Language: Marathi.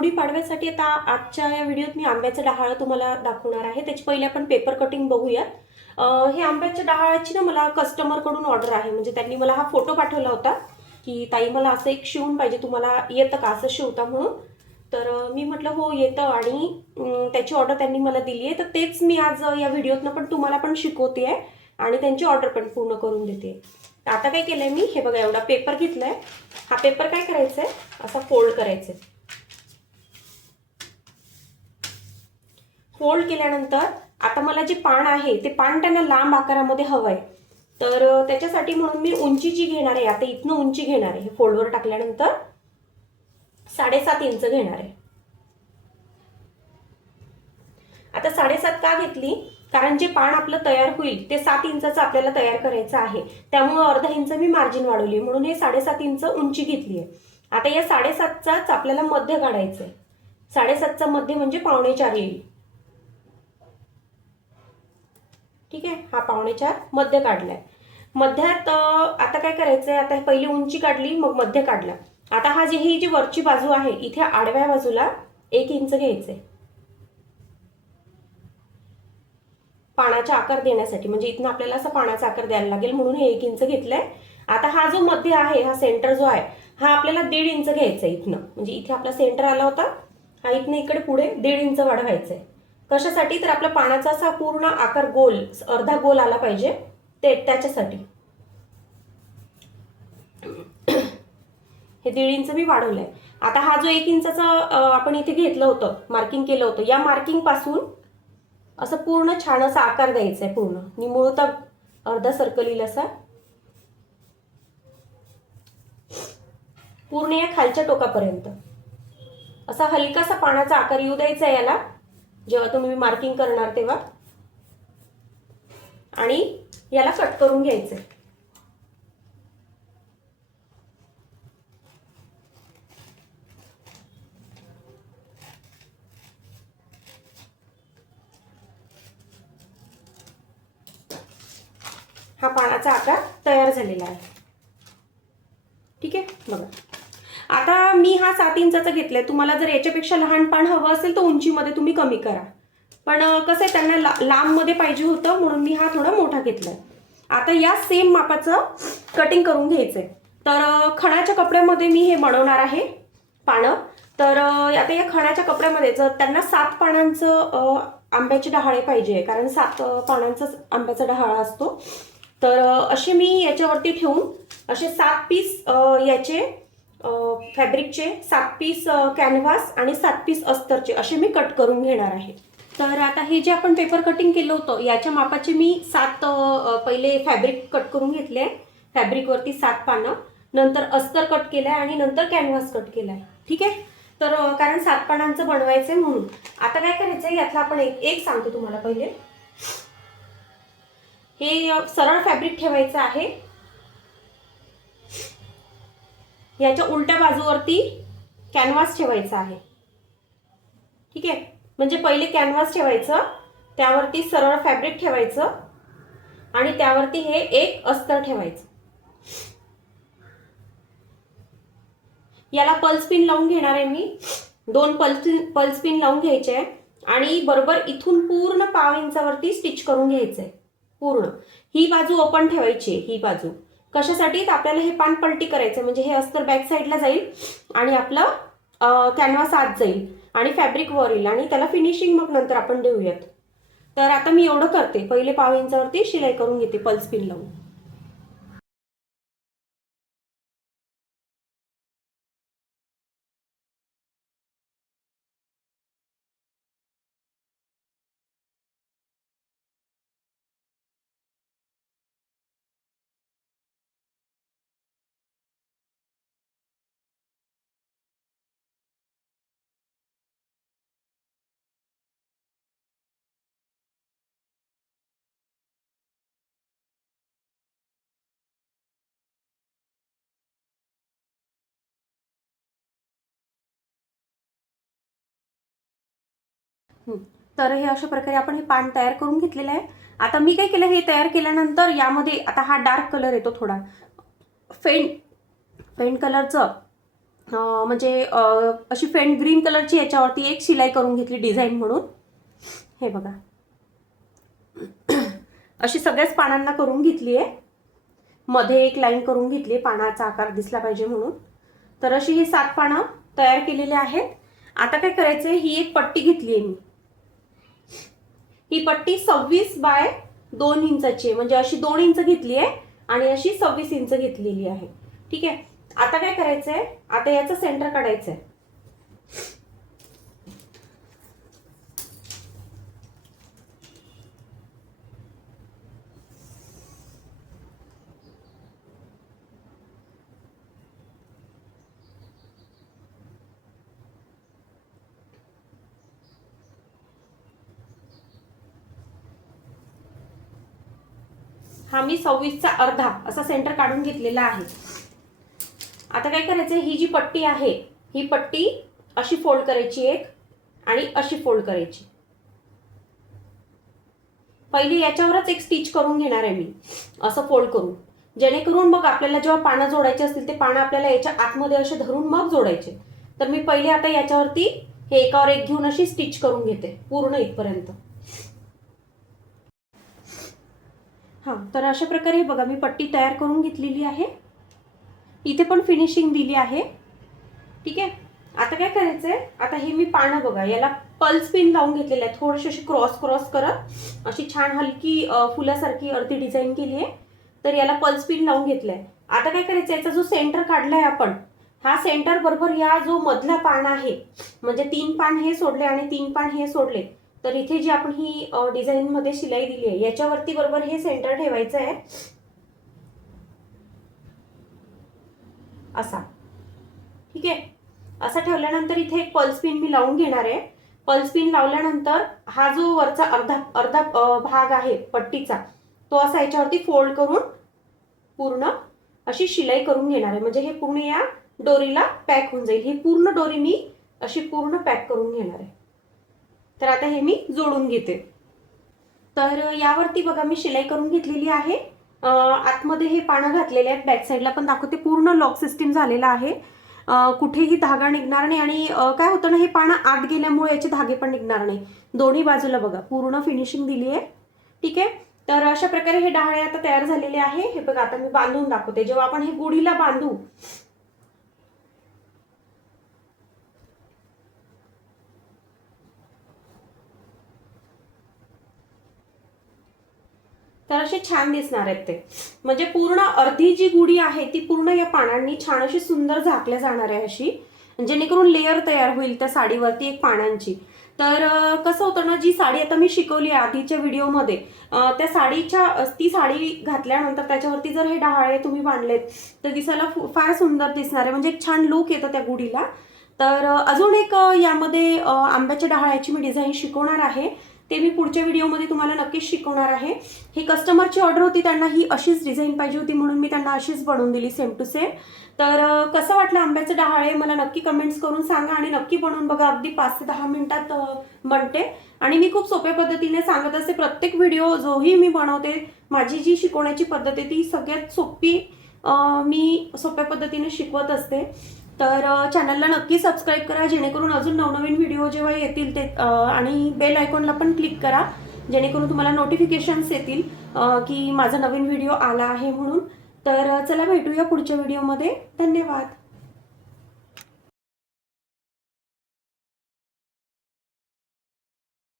गुढीपाडव्यासाठी आता आजच्या या व्हिडिओत मी आंब्याचं डहाळं तुम्हाला दाखवणार आहे. त्याची पहिले आपण पेपर कटिंग बघूयात. हे आंब्याच्या डहाळाची ना मला कस्टमरकडून ऑर्डर आहे. म्हणजे त्यांनी मला हा फोटो पाठवला होता की ताई मला असं एक शिवून पाहिजे. तुम्हाला येतं का असं शिवता म्हणून? तर मी म्हटलं हो येतं आणि त्याची ऑर्डर त्यांनी मला दिली आहे. तर तेच मी आज या व्हिडिओतनं पण तुम्हाला पण शिकवते आहे आणि त्यांची ऑर्डर पण पूर्ण करून देते आता काय केलं आहे मी? हे बघा एवढा पेपर घेतला आहे हा पेपर काय करायचा आहे असा फोल्ड करायचा आहे फोल्ड केल्यानंतर आता मला जे पान आहे ते पान त्यांना लांब आकारामध्ये हवं आहे तर त्याच्यासाठी म्हणून मी उंची जी घेणार आहे. आता इथनं उंची घेणार आहे. हे फोल्डवर टाकल्यानंतर साडेसात इंच घेणार आहे. आता साडेसात का घेतली? कारण जे पान आपलं तयार होईल ते सात इंचाचं आपल्याला तयार करायचं आहे. त्यामुळं अर्धा इंच मी मार्जिन वाढवली म्हणून हे साडेसात इंच उंची घेतली आहे. आता या साडेसातचाच आपल्याला मध्य काढायचं आहे साडेसातचा मध्य म्हणजे पावणे चार येईल. ठीक आहे? हा पावणे चार मध्य काढलाय. मध्यात आता काय करायचंय? आता पहिली उंची काढली मग मध्य काढला. आता हा जी ही जी वरची बाजू आहे इथे आडव्या बाजूला एक इंच घ्यायचंय. पानाचा आकार देण्यासाठी म्हणजे इथनं आपल्याला असा पानाचा आकार द्यायला लागेल म्हणून हे एक इंच घेतलंय. आता हा जो मध्य आहे हा सेंटर जो आहे हा आपल्याला दीड इंच घ्यायचा आहे इथनं. म्हणजे इथे आपला सेंटर आला होता हा इथनं इकडे पुढे दीड इंच वाढवायचा आहे कशासाठी? तर आपला पानाचा असा पूर्ण आकार गोल अर्धा गोल आला पाहिजे ते त्याच्यासाठी. हे दीड इंच मी वाढवलंय. आता हा जो एक इंचाचा आपण इथे घेतलं होतं मार्किंग केलं होतं या मार्किंगपासून असं पूर्ण छान असा आकार द्यायचा आहे पूर्ण. निमुळता अर्धा सर्कल येईल असा. पूर्ण या खालच्या टोकापर्यंत. असा हलकासा पाण्याचा आकार येऊ द्यायचा आहे याला. जेव्हा तुम्ही मार्किंग करणार तेव्हा. आणि याला कट करून घ्यायचंय. हा पानाचा आकार तयार झालेला आहे ठीक आहे बघा आता मी हा सात इंचाचा घेतलाय. तुम्हाला जर याच्यापेक्षा लहान पान हवं असेल तर उंचीमध्ये तुम्ही कमी करा. पण कसं आहे त्यांना ला लांबमध्ये पाहिजे होतं म्हणून मी हा थोडा मोठा घेतलाय. आता या सेम मापाचं कटिंग करून घ्यायचंय. तर खणाच्या कपड्यामध्ये मी हे बनवणार आहे पानं. तर आता या खणाच्या कपड्यामध्ये जर त्यांना सात पानांचं आंब्याचे डहाळे पाहिजे कारण सात पानांचाच आंब्याचा डहाळा असतो. तर असे मी याच्यावरती ठेवून असे सात पीस याचे फॅब्रिकचे सात पीस कॅनव्हास आणि सात पीस अस्तरचे असे मी कट करून घेणार आहे. तर आता हे जे आपण पेपर कटिंग केलं होतं याच्या मापाचे मी सात पहिले फॅब्रिक कट करून घेतले. फॅब्रिकवरती सात पानं नंतर अस्तर कट केलं आहे आणि नंतर कॅनव्हास कट केला आहे ठीक आहे? तर कारण सात पानांचं बनवायचं आहे म्हणून. आता काय करायचं आहे यातला आपण एक एक सांगतो तुम्हाला पहिले. हे सरळ फॅब्रिक ठेवायचं आहे. ह्याच्या उलट्या बाजूवरती कॅनव्हास ठेवायचा आहे. ठीक आहे? म्हणजे पहिले कॅनव्हास ठेवायचं त्यावरती सरळ फॅब्रिक ठेवायचं आणि त्यावरती हे एक अस्तर ठेवायचं. याला पल्स पिन लावून घेणार आहे मी. दोन पल्स पल्स पिन लावून घ्यायचे आहे आणि बरोबर इथून पूर्ण पाव इंचावरती स्टिच करून घ्यायचंय. पूर्ण. ही बाजू ओपन ठेवायची आहे, ही बाजू. कशासाठी? तर आपल्याला हे पान पलटी करायचं म्हणजे हे अस्तर बॅक साईडला जाईल आणि आपलं कॅनव्हास आत जाईल आणि फॅब्रिक वर येईल. आणि त्याला फिनिशिंग मग नंतर आपण देऊयात. तर आता मी एवढं करते. पहिले पाव इंचावरती शिलाई करून घेते पल्स पिन लावून. तर हे अशा प्रकारे आपण हे पान तयार करून घेतलेलं आहे. आता मी काय केलं हे तयार केल्यानंतर यामध्ये आता हा डार्क कलर येतो थोडा. फेंट फेंट कलरचं म्हणजे अशी फेंट ग्रीन कलरची याच्यावरती एक शिलाई करून घेतली डिझाईन म्हणून. हे बघा. अशी सगळ्याच पानांना करून घेतली आहे. मध्ये एक लाईन करून घेतली आहे पानाचा आकार दिसला पाहिजे म्हणून. तर अशी ही सात पानं तयार केलेली आहेत. आता काय करायचं आहे ही एक पट्टी घेतली आहे मी. ही पट्टी सव्वीस बाय दोन इंचाची आहे. म्हणजे अशी दोन इंच घेतली आहे आणि अशी सव्वीस इंच घेतलेली आहे. ठीक आहे? आता काय करायचं आहे आता याचं सेंटर काढायचं आहे हा मी सव्वीसचा अर्धा असा सेंटर काढून घेतलेला आहे. आता काय करायचं ही जी पट्टी आहे ही पट्टी अशी फोल्ड करायची एक आणि अशी फोल्ड करायची. पहिली याच्यावरच एक स्टिच करून घेणार आहे मी. असं फोल्ड करून. जेणेकरून मग आपल्याला जेव्हा पानं जोडायचे असतील ते पानं आपल्याला याच्या आतमध्ये असे धरून मग जोडायचे. तर मी पहिले आता याच्यावरती हे एकावर एक घेऊन अशी स्टिच करून घेते पूर्ण इथपर्यंत. हां तर अशा प्रकारे हे बघा मी पट्टी तयार करून घेतलेली आहे. इथे पण फिनिशिंग दिली आहे. ठीक आहे? आता काय करायचं आहे आता हे मी पानं बघा याला पल्स पिन लावून घेतलेलं आहे थोडेसे अशी क्रॉस क्रॉस करत अशी छान हलकी फुलासारखी अर्धी डिझाईन केली आहे. तर याला पल्स पिन लावून घेतलं आहे आता काय करायचं याचा जो सेंटर काढलाय आपण हा सेंटर बरोबर या जो मधला पान आहे म्हणजे तीन पान हे सोडले आणि तीन पान हे सोडले तर इथे जी आपण ही डिझाईन मध्ये शिलाई दिली आहे याच्यावरती बरोबर हे सेंटर ठेवायचं आहे. असा. ठीक आहे? असा ठेवल्यानंतर इथे एक पल्स पिन मी लावून घेणार आहे. पल्स पिन लावल्यानंतर हा जो वरचा अर्धा अर्धा भाग आहे पट्टीचा तो असा याच्यावरती फोल्ड करून पूर्ण अशी शिलाई करून घेणार आहे. म्हणजे हे पूर्ण या डोरीला पॅक होऊन जाईल. ही पूर्ण डोरी मी अशी पूर्ण पॅक करून घेणार आहे. तर आता हे मी जोडून घेते. तर यावरती बघा मी शिलाई करून घेतलेली आहे. आतमध्ये हे पानं घातलेले आहेत. बॅक साईडला पण दाखवते. पूर्ण लॉक सिस्टीम झालेला आहे. कुठेही धागा निघणार नाही आणि काय होतं ना हे पानं आत गेल्यामुळे याचे धागे पण निघणार नाही. दोन्ही बाजूला बघा. पूर्ण फिनिशिंग दिली आहे. ठीक आहे? तर अशा प्रकारे हे डहाळे आता तयार झालेले आहे. हे बघा आता मी बांधून दाखवते. जेव्हा आपण हे गुढीला बांधू तर असे छान दिसणार आहेत ते. म्हणजे पूर्ण अर्धी जी गुढी आहे ती पूर्ण या पानांनी छान अशी सुंदर झाकल्या जाणार आहे अशी. जेणेकरून लेअर तयार होईल त्या साडीवरती एक पानांची. तर कसं होतं ना जी साडी आता मी शिकवली आहे आधीच्या व्हिडिओमध्ये त्या साडीच्या ती साडी घातल्यानंतर त्याच्यावरती जर हे डहाळे तुम्ही बांधलेत तर दिसायला फार सुंदर दिसणार आहे. म्हणजे एक छान लुक येतं त्या गुढीला. तर अजून एक यामध्ये आंब्याच्या डहाळ्याची मी डिझाईन शिकवणार आहे. ते मी पुढच्या व्हिडिओमध्ये तुम्हाला नक्कीच शिकवणार आहे. ही कस्टमरची ऑर्डर होती त्यांना ही अशीच डिझाईन पाहिजे होती म्हणून मी त्यांना अशीच बनवून दिली सेम टू सेम तर कसं वाटलं आंब्याचं डहाळे? मला नक्की कमेंट्स करून सांगा आणि नक्की बनवून बघा. अगदी पाच ते दहा मिनिटात बनते. आणि मी खूप सोप्या पद्धतीने सांगत असते प्रत्येक व्हिडिओ जोही मी बनवते माझी जी शिकवण्याची पद्धत आहे ती सगळ्यात सोपी मी सोप्या पद्धतीने शिकवत असते. तर चॅनलला नक्की सबस्क्राईब करा जेणेकरून अजून नवनवीन व्हिडिओ जेव्हा येतील ते आणि बेल आयकॉनला पण क्लिक करा जेणेकरून तुम्हाला नोटिफिकेशन्स येतील की माझा नवीन व्हिडिओ आला आहे म्हणून. तर चला भेटूया पुढच्या व्हिडिओमध्ये धन्यवाद.